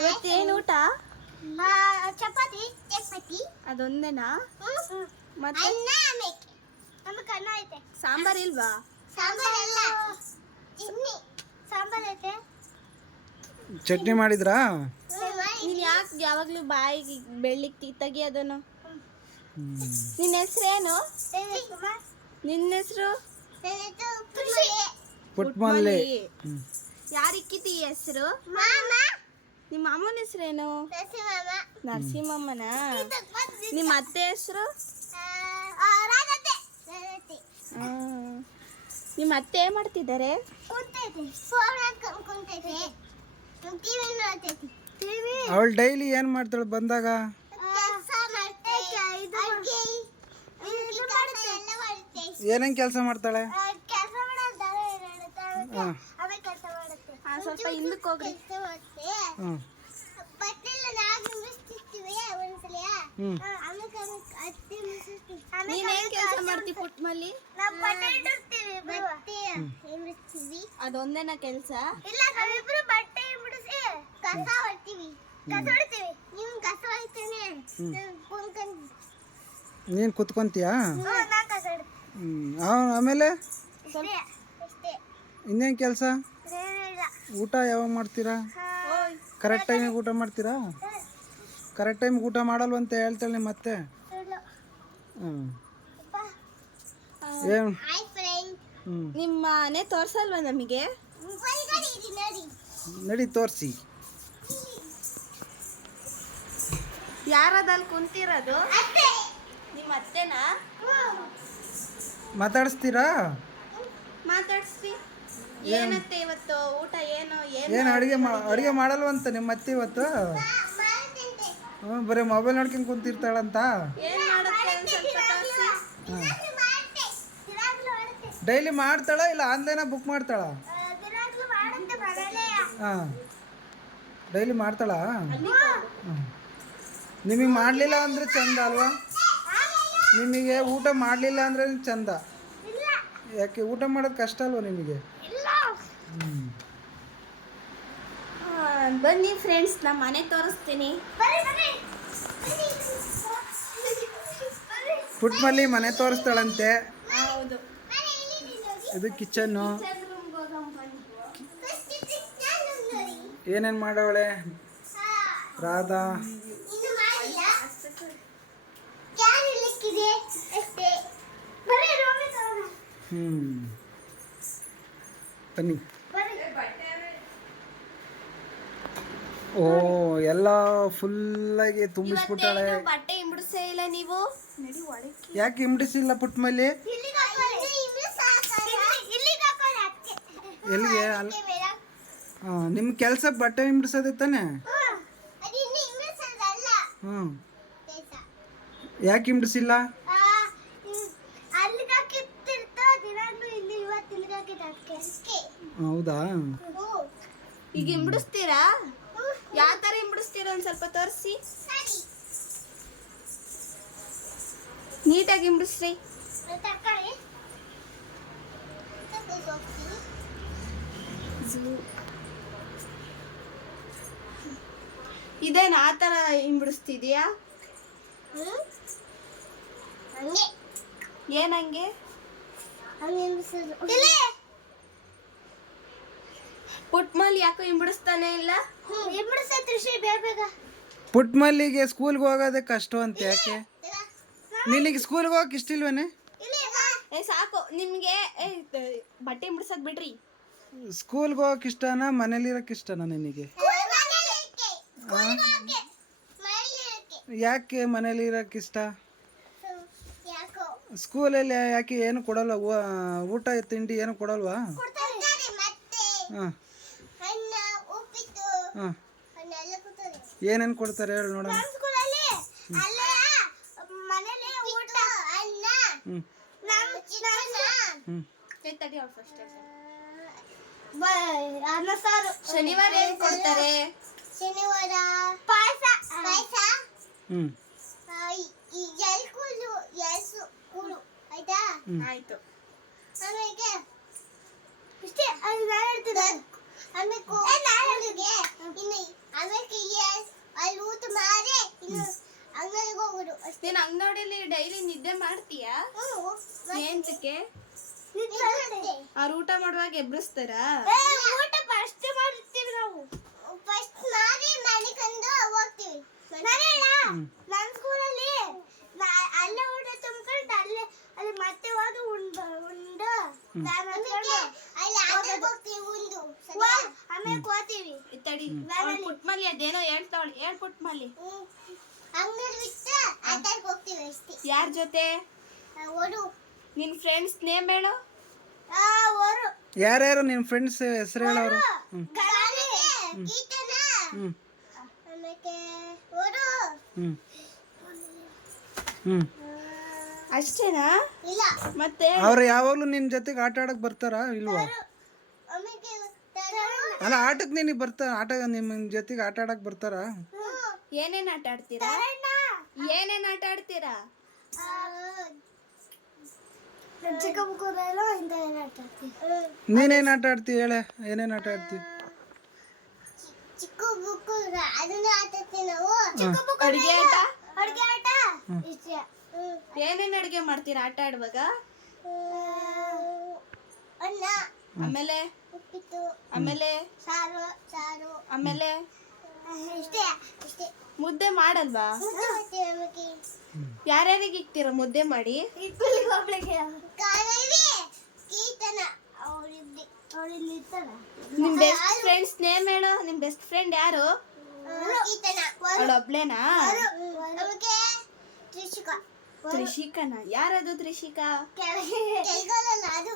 ಇವತ್ತೇನು ಊಟ? ಚಪಾತಿ ಚಪಾತಿ ಅದೊಂದೇನಾ? ಮತ್ತೆ ಅನ್ನ ಐತೆ. ಸಾಂಬಾರ್ ಇಲ್ವಾ? ಸಾಂಬಾರ್ ಇಲ್ಲ, ಸಾಂಬಾರ್ ಐತೆ. ಚಟ್ನಿ ಮಾಡಿದ್ರಾ? ನೀನ್ ಯಾಕೆ ಯಾವಾಗ್ಲೂ ಬಾಯಿಗೆ ಬೆಳ್ಳಿಗೆ ತೆಗಿಯೋದನ್ನು? ನಿನ್ನ ಹೆಸರೇನು? ನಿನ್ನ ಹೆಸರು ಪುಟ್ಮಲ್ಲಿ. ಯಾರಿಕ್ಕಿತಿ ಈ ಹೆಸರು? ನಿಮ್ಮ ಅಮ್ಮನ ಹೆಸರೇನು? ನರಸಿಂಹಮ್ಮನ. ನಿಮ್ಮ ಅತ್ತೆ ಹೆಸರು? ನಿಮ್ಮ ಅತ್ತೆ ಏನ್ ಮಾಡ್ತಿದ್ದಾರೆ? ಅವಳು ಡೈಲಿ ಏನ್ ಮಾಡ್ತಾಳೆ ಬಂದಾಗ? ಏನೇನ್ ಕೆಲಸ ಮಾಡ್ತಾಳೆ? ಸ್ವಲ್ಪ ಹಿಂದಕ್ಕೆ ಹೋಗ್ರಿ. ನೀನೇನ್ ಕೆಲಸ ಮಾಡ್ತಿ ಪುಟ್ಮಲ್ಲಿ? ಅದೊಂದೇನ ಕೆಲಸ? ಇಲ್ಲ, ನಾವಿಬ್ರು ಬಟ್ಟೆ ಬಿಡಿಸಿ ಕಸ ಹೊಡ್ತೀವಿ, ಕಸ ಹೊಡ್ತೀವಿ. ನಿಮ್ ಕಸ ಹೊಡಿತೇನೆ, ನೀನ್ ಕುತ್ಕೊಂತೀಯಾ? ನಾನ್ ಕಸ ಹೊಡ್ತೀನಿ. ಆಮೇಲೆ ಅಷ್ಟೇ, ಇನ್ನೇನ್ ಕೆಲಸ? ಏನಿಲ್ಲ. ಊಟ ಯಾವಾಗ ಮಾಡ್ತೀರಾ? ಕರೆಕ್ಟ್ ಟೈಮಿಗೆ ಊಟ ಮಾಡ್ತೀರಾ? ಕರೆಕ್ಟ್ ಟೈಮಿಗೆ ಊಟ ಮಾಡಲ್ವಂತ ಹೇಳ್ತಾಳೆ ನಿಮ್ಮ ಮತ್ತೆ. ಏನು? ನಿಮ್ಮ ಮನೆ ತೋರ್ಸಲ್ವಾ ನಮಗೆ? ನಡಿ ತೋರಿಸಿ. ಯಾರದಲ್ಲಿ ಕುಂತಿರೋದು? ನಿಮ್ಮ ಅತ್ತೆನಾ? ಮಾತಾಡಿಸ್ತೀರಾ? ಮಾತಾಡ್ಸ್ರಿ. ಏನತ್ತೆ ಇವತ್ತು ಊಟ? ಏನು ಏನು ಅಡುಗೆ ಮಾಡಲ್ವಂತ ನಿಮ್ಮ ಅತ್ತೆ ಇವತ್ತು? ಬರೀ ಮೊಬೈಲ್ ನೋಡ್ಕೊಂಡು ಕುಂತಿರ್ತಾಳಂತ. ಏನ್ ಮಾಡುತ್ತೆ ಅಂತ ಸ್ವಲ್ಪ ತೋರ್ಸಿ. ಡೈಲಿ ಮಾಡ್ತಾಳ ಇಲ್ಲ ಆನ್ಲೈನಾಗ ಬುಕ್ ಮಾಡ್ತಾಳ? ಹಾಂ, ಡೈಲಿ ಮಾಡ್ತಾಳ. ನಿಮಗೆ ಮಾಡಲಿಲ್ಲ ಅಂದರೆ ಚಂದ ಅಲ್ವಾ? ನಿಮಗೆ ಊಟ ಮಾಡಲಿಲ್ಲ ಅಂದರೆ ಚಂದ. ಯಾಕೆ ಊಟ ಮಾಡೋದು ಕಷ್ಟ ಅಲ್ವಾ ನಿಮಗೆ? ಬನ್ನಿ ಫ್ರೆಂಡ್ಸ್, ನಮ್ಮ ಮನೆ ತೋರಿಸ್ತೀನಿ. ಪುಟ್ಮಲ್ಲಿ ಮನೆ ತೋರಿಸ್ತಾಳಂತೆ. ಹೌದು, ಇದು ಕಿಚನ್ನು. ಏನೇನು ಮಾಡವಳೆ ರಾಧಾ? ಬನ್ನಿ. ಓ, ಎಲ್ಲ ಫುಲ್ಲಾಗಿ ತುಂಬಿಸ್ಬಿಟ್ಟಾಳೆ. ಬಟ್ಟೆ ಹಿಂಬಿಡಿಸೇ ಇಲ್ಲ ನೀವು? ಯಾಕೆ ಹಿಂಬಿಡಿಸಿಲ್ಲ ಪುಟ್ಮಲ್ಲಿ? ಎಲ್ಲಿಗೆ? ನಿಮ್ಮ ಕೆಲಸ ಬಟ್ಟೆ ಹಿಂಬಿಡಿಸೋದೇ ತಾನೆ? ಹ್ಞೂ, ಯಾಕೆ ಹಿಂಬಿಡಿಸಿಲ್ಲ? ಹೌದಾ? ಈಗ ಹಿಂಬಿಡಿಸ್ತೀರಾ? ಯಾವ ಥರ ಹಿಂಬಿಡಿಸ್ತೀರಾ ಒಂದು ಸ್ವಲ್ಪ ತೋರಿಸಿ. ನೀಟಾಗಿ ಹಿಂಬಿಡಿಸ್ರಿ. ಇದೇನು ಆ ಥರ ಹಿಂಬಿಡಿಸ್ತಿದ್ಯಾ? ಏನಂಗೆ? ಪುಟ್ಮಲ್ಲಿ ಯಾಕೋ ಹಿಂಬಿಡಿಸ್ತಾನೆ ಇಲ್ಲ? ಪುಟ್ಮಲ್ಲಿಗೆ ಸ್ಕೂಲ್ಗೆ ಹೋಗೋದೇ ಕಷ್ಟ ಅಂತ. ಯಾಕೆ? ನಿನಗೆ ಸ್ಕೂಲ್ಗೆ ಹೋಗಕ್ಕೆ ಇಷ್ಟ ಇಲ್ವೇನೆ? ಸಾಕು ನಿಮಗೆ. ಬಟ್ಟೆ ಹಿಂಬಿಡಿಸೋದು ಬಿಡ್ರಿ. ಸ್ಕೂಲ್ಗೆ ಹೋಗಕ್ಕೆ ಇಷ್ಟನಾ ಮನೇಲಿರೋಕ್ಕೆ ಇಷ್ಟನಾ ನಿನಗೆ? ಯಾಕೆ ಮನೇಲಿ ಇರೋಕ್ಕೆ ಇಷ್ಟ? ಸ್ಕೂಲಲ್ಲಿ ಯಾಕೆ ಏನು ಕೊಡಲ್ಲ? ಊಟ ತಿಂಡಿ ಏನು ಕೊಡಲ್ವಾ? ಹಾಂ ಹಾಂ, ಏನೇನು ಕೊಡ್ತಾರೆ ಹೇಳಿ ನೋಡೋಣ. ಶನಿವಾರ ಏನ್ ಕೊಡ್ತಾರೆ? ಶನಿವಾರ ಪಾಯಸ. ಆಯ್ತಾ? ಆಯ್ತು. ಆಮೇಲೆ ಇಷ್ಟೇ. ಆಮೇಲೆ ಮುದ್ದೆ ಮಾಡ್ತೀಯಾ? ಏನ್ಸಕ್ಕೆ? ಅವ್ರು ಊಟ ಮಾಡುವಾಗ ಎಬ್ಬಿಸ್ತಾರಾ? ಊಟ ಫಸ್ಟ್ ಮಾಡ್ತೀವಿ ನಾವು. ಫಸ್ಟ್ ಮಾಡಿ ಮನೆಗೊಂಡು ಹೋಗ್ತೀವಿ. ನನ್ನ ಸ್ಕೂಲಲ್ಲಿ ಅಲ್ಲೇ ಊಟ ತುಂಬಿಕೊಂಡು ಅಲ್ಲಿ ಮತ್ತೆ ಹೋಗಿ ಉಂಡು ಆಮೇಲೆ ಹೋಗ್ತೀವಿ. ತಡಿ ಪುಟ್ಮಲ್ಲಿ ಅದೇನೋ ಹೇಳ್ತಾವಳಿ ಪುಟ್ಮಲ್ಲಿ. ಅಂಗಡಿ ಬಿಟ್ಟು ಆಟಾಡಕ್ಕೆ ಹೋಗ್ತೀವಿ ಅಷ್ಟೇ. ಯಾರ ಜೊತೆ? ನಿನ್ ಫ್ರೆಂಡ್ಸ್ ನೇಮ್ ಹೇಳು. ಯಾರ್ಯಾರು ನಿಮ್ಮ ಫ್ರೆಂಡ್ಸ್ ಹೆಸರು ಹೇಳೋರು? ಗೀತನ ಹ್ಞೂ ಆಮೇಲೆ ಓಡು ಹ್ಞೂ ಹ್ಞೂ ಅಷ್ಟೇನಾ? ಇಲ್ಲ ಮತ್ತೆ ಅವ್ರು ಯಾವಾಗಲೂ ನಿನ್ನ ಜೊತೆಗೆ ಆಟ ಆಡಕ್ಕೆ ಬರ್ತಾರಾ ಇಲ್ವಾ? ಆಮೇಲೆ ಅಲ್ಲ ಆಟಕ್ಕೆ ನಿನಗೆ ಬರ್ತಾರ, ನಿಮ್ಮ ಜೊತೆಗೆ ಆಟ ಆಡಕ್ಕೆ ಬರ್ತಾರಾ? ಏನೇನ್ ಆಟ ಆಡ್ತೀರಾ? ಏನೇನ್ ಆಟ ಆಡ್ತೀರಾ? ಚಿಕ್ಕ ಮಕ್ಕಳೆಲ್ಲ ಇಂದ ಏನು ಆಟ ಆಡ್ತೀವಿ. ನೀನೇನು ಆಟ ಆಡ್ತೀವಿ ಹೇಳೆ, ಏನೇನು ಆಟ ಆಡ್ತೀವಿ? ಚಿಕ್ಕ ಬುಕ್ಕು ಅದನ್ನ ಆಟ ಆಡ್ತೀವಿ ನಾವು. ಅಡ್ಗೆ ಆಟ? ಅಡುಗೆ ಆಟ ಇಷ್ಟ. ಏನೇನ್ ಅಡ್ಗೆ ಮಾಡ್ತೀರಾ ಆಟ ಆಡುವಾಗ? ಅನ್ನ ಆಮೇಲೆ ಉಪ್ಪಿಟ್ಟು ಆಮೇಲೆ ಸಾರು ಆಮೇಲೆ ಇಷ್ಟೇ ಇಷ್ಟೇ. ಮುದ್ದೆ ಮಾಡಲ್ವಾ? ಮುದ್ದೆ ಮಾಡ್ತೀವಿ ನಮಗೆ. ಯಾರ್ಯಾರಿಗೆ ಇಕ್ತೀರಾ ಮುದ್ದೆ ಮಾಡಿ? ಕಾವೇರಿ ಕೀರ್ತನ ಅವಳಿಲ್ಲಿ ಇರ್ತಾರ. ನಿಮ್ ಬೆಸ್ಟ್ ಫ್ರೆಂಡ್ಸ್ ನೇಮ್ ಹೇಳು. ನಿಮ್ ಬೆಸ್ಟ್ ಫ್ರೆಂಡ್ ಯಾರು? ಕೀರ್ತನ ಅವಳೊಬ್ಳೇನಾ? ನಮಗೆ ತ್ರಿಷಿಕಾ. ತ್ರಿಷಿಕನ? ಯಾರದು ತ್ರಿಷಿಕಾ? ಕೆಳಗಲ್ಲ ಅದು